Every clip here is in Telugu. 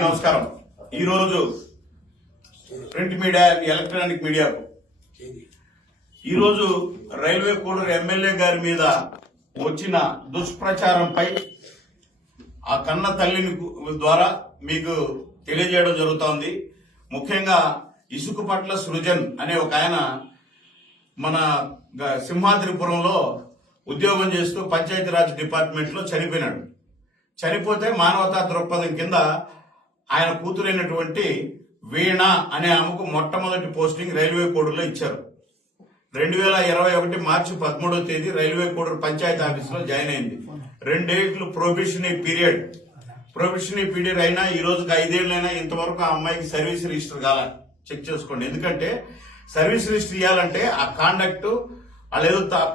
అందరికీ నమస్కారం ఈరోజు ప్రింట్ మీడియా ఎలక్ట్రానిక్ మీడియాకు ఈరోజు రైల్వే కూడ ఎమ్మెల్యే గారి మీద వచ్చిన దుష్ప్రచారంపై ఆ కన్న తల్లిని ద్వారా మీకు తెలియజేయడం జరుగుతోంది ముఖ్యంగా ఇసుక పట్ల సృజన్ అనే ఒక ఆయన మన సింహాద్రిపురంలో ఉద్యోగం చేస్తూ పంచాయతీరాజ్ డిపార్ట్మెంట్లో చనిపోయినాడు చనిపోతే మానవతా దృక్పథం కింద ఆయన కూతురైనటువంటి వీణ అనే ఆమెకు మొట్టమొదటి పోస్టింగ్ రైల్వే కోడూరులో ఇచ్చారు రెండు వేల ఇరవై ఒకటి మార్చి పదమూడవ తేదీ రైల్వే కోడర్ పంచాయతీ ఆఫీసులో జాయిన్ అయింది రెండేళ్లు ప్రొబిషనరీ పీరియడ్ ప్రొబిషనరీ పీరియడ్ అయినా ఈ రోజుకి ఐదేళ్ళైనా ఇంతవరకు ఆ అమ్మాయికి సర్వీస్ రిజిస్టర్ కాల చెక్ చేసుకోండి ఎందుకంటే సర్వీస్ రిజిస్టర్ ఇవ్వాలంటే ఆ కాండక్ట్ అదే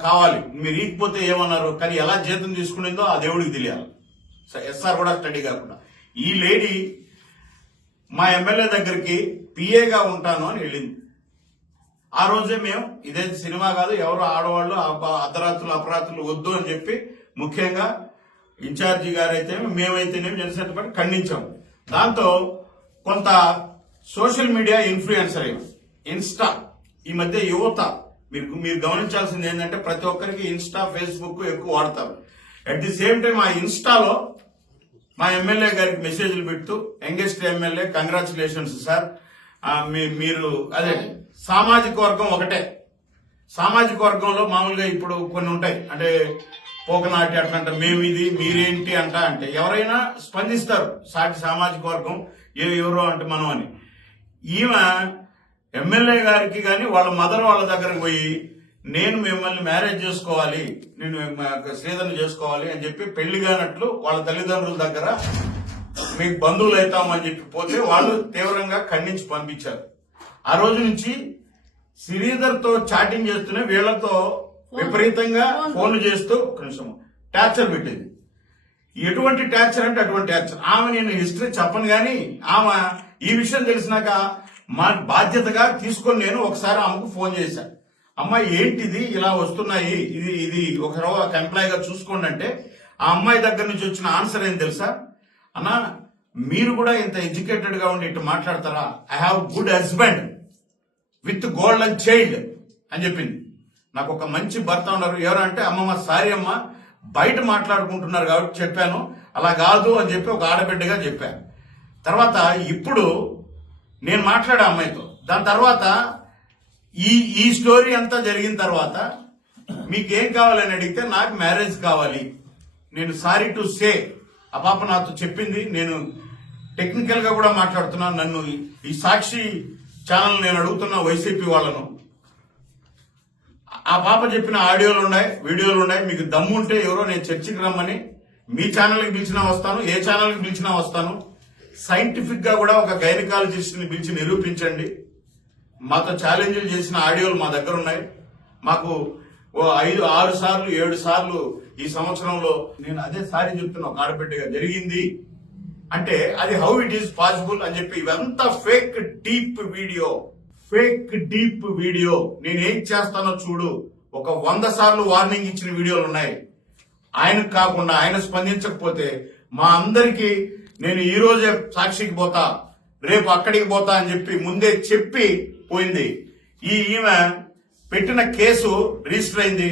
కావాలి మీరు ఈకపోతే ఏమన్నారు కానీ ఎలా జీతం తీసుకునేందో ఆ దేవుడికి తెలియాలి ఎస్ఆర్ కూడా స్టడీ కాకుండా ఈ లేడీ మా ఎమ్మెల్యే దగ్గరికి పిఏగా ఉంటాను అని వెళ్ళింది ఆ రోజే మేము ఇదే సినిమా కాదు ఎవరు ఆడవాళ్ళు అర్ధరాత్రులు అపరాత్రులు వద్దు అని చెప్పి ముఖ్యంగా ఇన్ఛార్జి గారైతే మేమైతేనేమి జనసేన పార్టీ ఖండించాం దాంతో కొంత సోషల్ మీడియా ఇన్ఫ్లుయెన్సర్ ఇన్స్టా ఈ మధ్య యువత మీరు మీరు గమనించాల్సింది ఏంటంటే ప్రతి ఒక్కరికి ఇన్స్టా ఫేస్బుక్ ఎక్కువ వాడతారు అట్ ది సేమ్ టైం ఆ ఇన్స్టాలో మా ఎమ్మెల్యే గారికి మెసేజ్లు పెడుతూ యంగెస్ట్ ఎమ్మెల్యే కంగ్రాచులేషన్స్ సార్ మీరు అదే సామాజిక వర్గం ఒకటే సామాజిక వర్గంలో మామూలుగా ఇప్పుడు కొన్ని ఉంటాయి అంటే పోకనాటి అట్లా అంట మేము ఇది మీరేంటి అంట అంటే ఎవరైనా స్పందిస్తారు సాటి సామాజిక వర్గం ఏ ఎవరో అంటే మనం అని ఈమె ఎమ్మెల్యే గారికి కానీ వాళ్ళ మదర్ వాళ్ళ దగ్గరకు పోయి నేను మిమ్మల్ని మ్యారేజ్ చేసుకోవాలి నేను శ్రీధర్ని చేసుకోవాలి అని చెప్పి పెళ్లి కానట్లు వాళ్ళ తల్లిదండ్రుల దగ్గర మీకు బంధువులు అవుతామని చెప్పి పోతే వాళ్ళు తీవ్రంగా ఖండించి పంపించారు ఆ రోజు నుంచి శ్రీధర్తో చాటింగ్ చేస్తూనే వీళ్లతో విపరీతంగా ఫోన్లు చేస్తూ కొంచెం టార్చర్ పెట్టేది ఎటువంటి టార్చర్ అంటే అటువంటి టార్చర్ ఆమె నేను హిస్టరీ చెప్పను కానీ ఆమె ఈ విషయం తెలిసినాక మా బాధ్యతగా తీసుకొని నేను ఒకసారి ఆమెకు ఫోన్ చేశాను అమ్మాయి ఏంటిది ఇలా వస్తున్నాయి ఇది ఇది ఒక ఒక ఎంప్లాయీగా చూసుకోండి అంటే ఆ అమ్మాయి దగ్గర నుంచి వచ్చిన ఆన్సర్ ఏం తెలుసా అన్న మీరు కూడా ఇంత ఎడ్యుకేటెడ్గా ఉండి ఇటు మాట్లాడతారా I have good husband with gold and child అని చెప్పింది నాకు ఒక మంచి భర్త ఉన్నారు ఎవరంటే అంటే అమ్మమ్మ సారీ అమ్మ బయట మాట్లాడుకుంటున్నారు కాబట్టి చెప్పాను అలా కాదు అని చెప్పి ఒక ఆడబిడ్డగా చెప్పాను తర్వాత ఇప్పుడు నేను మాట్లాడే అమ్మాయితో దాని తర్వాత ఈ ఈ స్టోరీ అంతా జరిగిన తర్వాత మీకు ఏం కావాలని అడిగితే నాకు మ్యారేజ్ కావాలి నేను సారీ టు సే ఆ పాప నాతో చెప్పింది నేను టెక్నికల్ గా కూడా మాట్లాడుతున్నాను నన్ను ఈ సాక్షి ఛానల్ నేను అడుగుతున్న వైసీపీ వాళ్ళను ఆ పాప చెప్పిన ఆడియోలు ఉన్నాయి వీడియోలు ఉన్నాయి మీకు దమ్ము ఉంటే ఎవరో నేను చర్చకి రమ్మని మీ ఛానల్కి పిలిచినా వస్తాను ఏ ఛానల్కి పిలిచినా వస్తాను సైంటిఫిక్గా కూడా ఒక గైనకాలజిస్ట్ని పిలిచి నిరూపించండి మాతో ఛాలెంజ్లు చేసిన ఆడియోలు మా దగ్గర ఉన్నాయి మాకు ఐదు ఆరు సార్లు ఏడు సార్లు ఈ సంవత్సరంలో నేను అదే సారి చెప్తున్నా కాడపెట్టిగా జరిగింది అంటే అది హౌ ఇట్ ఈస్ పాసిబుల్ అని చెప్పి ఇవంతా fake deep video fake deep video నేను ఏం చేస్తానో చూడు ఒక వంద సార్లు వార్నింగ్ ఇచ్చిన వీడియోలు ఉన్నాయి ఆయన కాకుండా ఆయన స్పందించకపోతే మా అందరికీ నేను ఈ రోజే సాక్షికి పోతా రేపు అక్కడికి పోతా అని చెప్పి ముందే చెప్పి పోయింది ఈ ఈమె పెట్టిన కేసు రిజిస్టర్ అయింది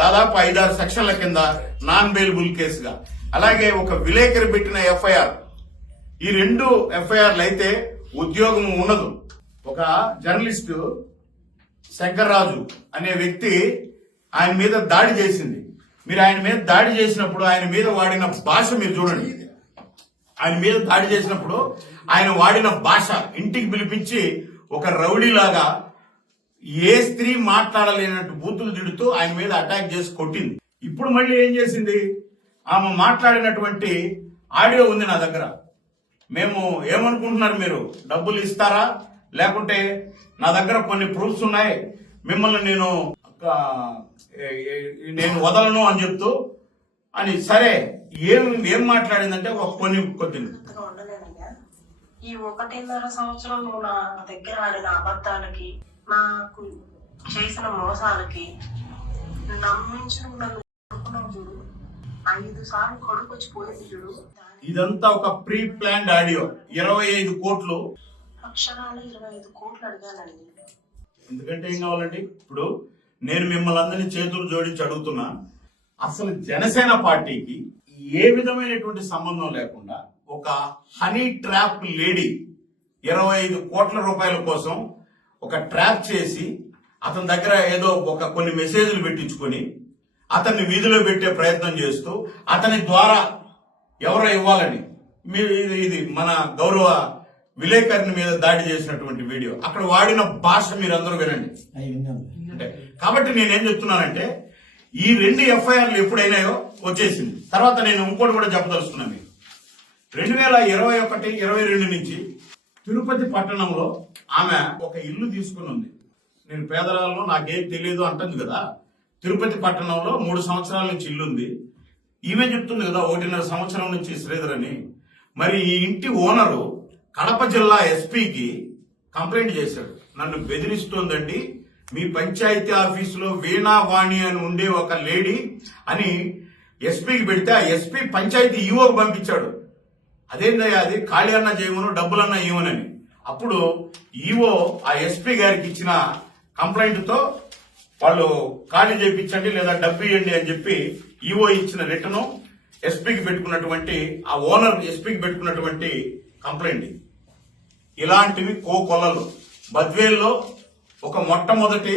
దాదాపు ఐదారు సెక్షన్ల కింద నాన్ బెయిలబుల్ కేసుగా అలాగే ఒక విలేకరి పెట్టిన ఎఫ్ఐఆర్ ఈ రెండు ఎఫ్ఐఆర్లు అయితే ఉద్యోగం ఉండదు ఒక జర్నలిస్టు శంకర్రాజు అనే వ్యక్తి ఆయన మీద దాడి చేసింది మీరు ఆయన మీద దాడి చేసినప్పుడు ఆయన మీద వాడిన భాష మీరు చూడండి ఆయన మీద దాడి చేసినప్పుడు ఆయన వాడిన భాష ఇంటికి పిలిపించి ఒక రౌడీలాగా ఏ స్త్రీ మాట్లాడలేనట్టు బూతులు తిడుతూ ఆయన మీద అటాక్ చేసి కొట్టింది ఇప్పుడు మళ్ళీ ఏం చేసింది ఆమె మాట్లాడినటువంటి ఆడియో ఉంది నా దగ్గర మేము ఏమనుకుంటున్నారు మీరు డబ్బులు ఇస్తారా లేకుంటే నా దగ్గర కొన్ని ప్రూఫ్స్ ఉన్నాయి మిమ్మల్ని నేను నేను వదలను అని చెప్తూ అని సరే ఏం ఏం మాట్లాడిందంటే ఒక కొన్ని కొద్దిని ఈ ఒకటిన్నర సంవత్సరం నా దగ్గర ఆడిన అబద్ధాలకి నాకు చేసిన మోసాలకి నమ్మించిన చూడు ఐదు సార్లు వచ్చి పోయింది చూడు ఇదంతా ఒక ప్రీ ప్లాన్డ్ ఆడియో ఇరవై ఐదు కోట్లు అక్షరాలు ఇరవై ఐదు కోట్లు అడిగానండి ఎందుకంటే ఏం కావాలండి ఇప్పుడు నేను మిమ్మల్ని అందరినీ చేతులు జోడించి అడుగుతున్నా అసలు జనసేన పార్టీకి ఏ విధమైనటువంటి సంబంధం లేకుండా ఒక హనీ ట్రాప్ లేడీ ఇరవై ఐదు కోట్ల రూపాయల కోసం ఒక ట్రాప్ చేసి అతని దగ్గర ఏదో ఒక కొన్ని మెసేజ్లు పెట్టించుకొని అతన్ని వీధిలో పెట్టే ప్రయత్నం చేస్తూ అతని ద్వారా ఎవరో ఇవ్వాలని మీరు ఇది ఇది మన గౌరవ విలేకరుని మీద దాడి చేసినటువంటి వీడియో అక్కడ వాడిన భాష మీరందరూ వినండి కాబట్టి నేనేం చెప్తున్నానంటే ఈ రెండు ఎఫ్ఐఆర్లు ఎప్పుడైనాయో వచ్చేసింది తర్వాత నేను ఇంకోటి కూడా చెప్పదలుచుకున్నాను మీకు రెండు వేల ఇరవై ఒకటి ఇరవై రెండు నుంచి తిరుపతి పట్టణంలో ఆమె ఒక ఇల్లు తీసుకుని ఉంది నేను పేదరాల్లో నాకేం తెలియదు అంటుంది కదా తిరుపతి పట్టణంలో మూడు సంవత్సరాల నుంచి ఇల్లు ఉంది ఈమె చెప్తుంది కదా ఒకటిన్నర సంవత్సరం నుంచి శ్రీధర్ అని మరి ఈ ఇంటి ఓనరు కడప జిల్లా ఎస్పీకి కంప్లైంట్ చేశాడు నన్ను బెదిరిస్తోందండి మీ పంచాయతీ ఆఫీసులో వీణా వాణి అని ఉండే ఒక లేడీ అని ఎస్పీకి పెడితే ఆ ఎస్పీ పంచాయతీ ఈవోకి పంపించాడు అదేందయ్యా అది ఖాళీ అన్న చేయమను డబ్బులన్నా ఇవ్వనని అప్పుడు ఈవో ఆ ఎస్పీ గారికి ఇచ్చిన కంప్లైంట్తో వాళ్ళు ఖాళీ చేయించండి లేదా డబ్బు ఇవ్వండి అని చెప్పి ఈవో ఇచ్చిన రిటర్ను ఎస్పీకి పెట్టుకున్నటువంటి ఆ ఓనర్ ఎస్పీకి పెట్టుకున్నటువంటి కంప్లైంట్ ఇలాంటివి కో కొలలు బద్వేల్లో ఒక మొట్టమొదటి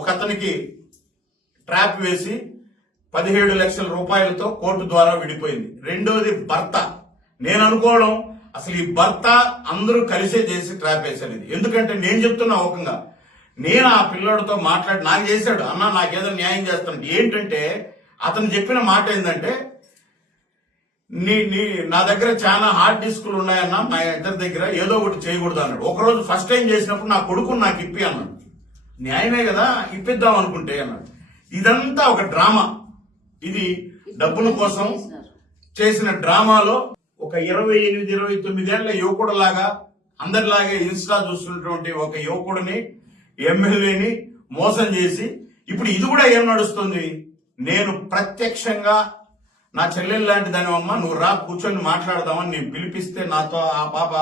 ఒక అతనికి ట్రాప్ వేసి పదిహేడు లక్షల రూపాయలతో కోర్టు ద్వారా విడిపోయింది రెండోది భర్త నేను అనుకోవడం అసలు ఈ భర్త అందరూ కలిసే చేసి ట్రాప్ వేసేది ఎందుకంటే నేను చెప్తున్నా ఓకంగా నేను ఆ పిల్లడితో మాట్లాడి నాకు చేశాడు అన్న నాకేదో న్యాయం చేస్తాను ఏంటంటే అతను చెప్పిన మాట ఏంటంటే నీ నీ నా దగ్గర చాలా హార్డ్ డిస్కులు ఉన్నాయన్న నా ఇద్దరి దగ్గర ఏదో ఒకటి చేయకూడదు అన్నాడు ఒకరోజు ఫస్ట్ టైం చేసినప్పుడు నా కొడుకుని నాకు ఇప్పి అన్నాడు న్యాయమే కదా ఇప్పిద్దాం అనుకుంటే అన్నాడు ఇదంతా ఒక డ్రామా ఇది డబ్బుల కోసం చేసిన డ్రామాలో ఒక ఇరవై ఎనిమిది ఇరవై తొమ్మిదేళ్ల యువకుడులాగా అందరిలాగే ఇన్స్టా చూస్తున్నటువంటి ఒక యువకుడిని ఎమ్మెల్యేని మోసం చేసి ఇప్పుడు ఇది కూడా ఏం నడుస్తుంది నేను ప్రత్యక్షంగా నా చెల్లెలు లాంటి దానివమ్మ నువ్వు రా కూర్చొని మాట్లాడదామని నేను పిలిపిస్తే నాతో ఆ పాప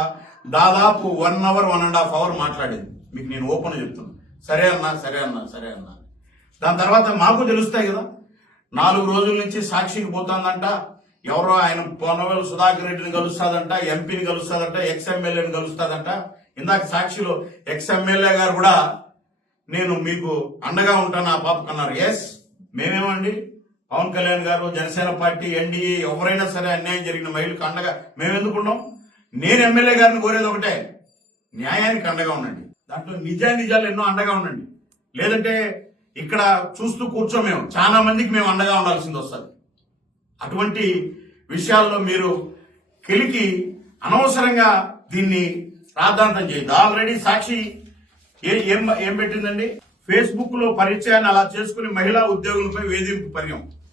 దాదాపు one hour one and half hour మాట్లాడింది మీకు నేను ఓపెన్ చెప్తున్నాను సరే అన్నా సరే అన్నా సరే అన్నా దాని తర్వాత మాకు తెలుస్తాయి కదా నాలుగు రోజుల నుంచి సాక్షికి పోతాందంట ఎవరో ఆయన పొన్నవేలు సుధాకర్ రెడ్డిని కలుస్తాదంట ఎంపీని కలుస్తాదంట ఎక్స్ కలుస్తాదంట ఇందాక సాక్షిలో ఎక్స్ ఎమ్మెల్యే గారు కూడా నేను మీకు అండగా ఉంటాను ఆ పాపకు అన్నారు ఎస్ మేమేమండి పవన్ కళ్యాణ్ గారు జనసేన పార్టీ ఎన్డీఏ ఎవరైనా సరే అన్యాయం జరిగిన మహిళకు అండగా మేమెందుకున్నాం నేను ఎమ్మెల్యే గారిని కోరేది ఒకటే న్యాయానికి అండగా ఉండండి దాంట్లో నిజా నిజాలు ఎన్నో అండగా ఉండండి లేదంటే ఇక్కడ చూస్తూ కూర్చో మేము చాలా మందికి మేము అండగా ఉండాల్సింది వస్తుంది అటువంటి విషయాల్లో మీరు కెలికి అనవసరంగా దీన్ని రాద్ధాంతం చేయదు ఆల్రెడీ సాక్షి ఏం ఏం పెట్టిందండి ఫేస్బుక్ లో పరిచయాన్ని అలా చేసుకుని మహిళా ఉద్యోగులపై వేధింపు పర్యం